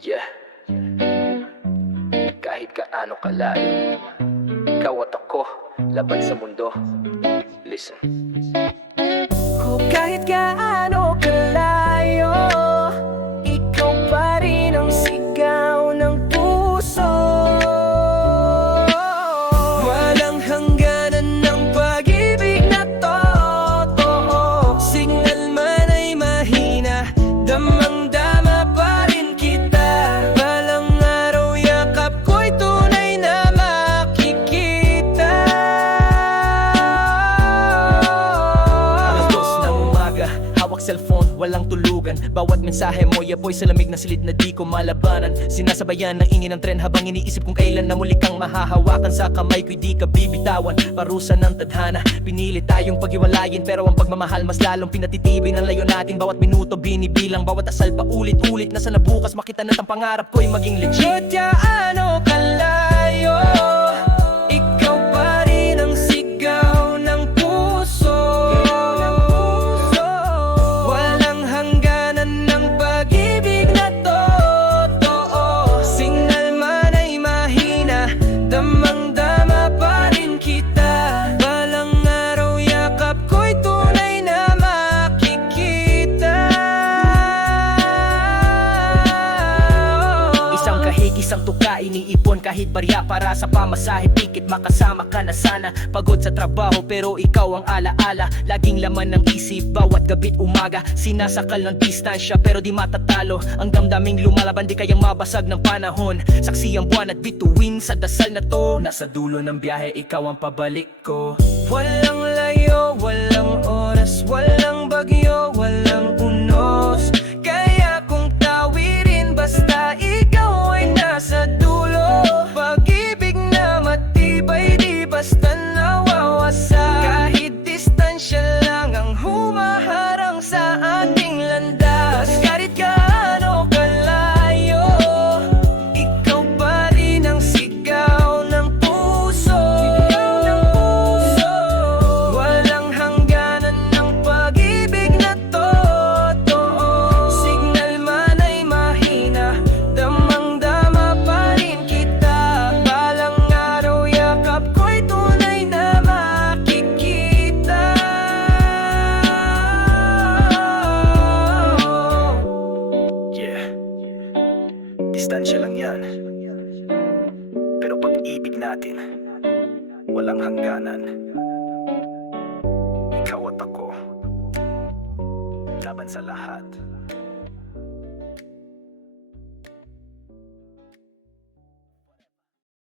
Yeah. Kahit kaano kalayo, ikaw at ako, laban sa mundo. Listen. Kahit gaano kalayo, ikaw pa rin ang sigaw ng puso. Walang hangganan ng pag-ibig na totoo. Signal man ay mahina, damang-dama pa rin kita. Balang araw yakap ko'y tunay na makikita. Hawak cellphone, walang tulugan. Bawat mensahe mo, yapoy sa lamig na silid na di ko malabanan. Sinasabayan ng ingin ng tren habang iniisip kung kailan na muli kang mahahawakan. Sa kamay ko'y di ka bibitawan, parusa ng tadhana. Pinili tayong paghiwalayin, pero ang pagmamahal mas lalong pinatitibay ng layo natin. Bawat minuto binibilang, bawat asal pa ulit-ulit. Na sana bukas makita na't ang pangarap ko'y maging legit. Kahit gaano kalayo, ikaw pa rin ang sigaw ng puso. Damang-dama pa rin kita. Balang araw yakap ko'y tunay na makikita. Isang kahig, isang tuka, iniipon kahit barya para sa pamasahe. Pikit makasama ka na sana. Pagod sa trabaho pero ikaw ang alaala. Laging laman ng isip, bawat gabit umaga. Sinasakal ng distansya pero di matatalo. Ang damdaming lumalaban, di kayang mabasag ng panahon. Saksi ang buwan at bituin sa dasal na to. Nasa dulo ng biyahe, ikaw ang pabalik ko. Walang layo, walang oras, walang bagyo, walang unos. Kaya kung tawirin, basta ikaw ay nasa dulo. Pag-ibig na matibay, di basta nawawasak. Kahit distansya lang ang humaharang sa ating landas. Kahit gaano kalayo, ikaw pa rin ang sigaw ng puso. Walang hangganan ng pag-ibig na totoo. Signal man ay mahina, damang-dama pa rin kita. Balang araw yakap ko'y tunay na makikita. Yeah. Distansya lang yan, pero pag-ibig natin walang hangganan. Ikaw at ako, laban sa lahat.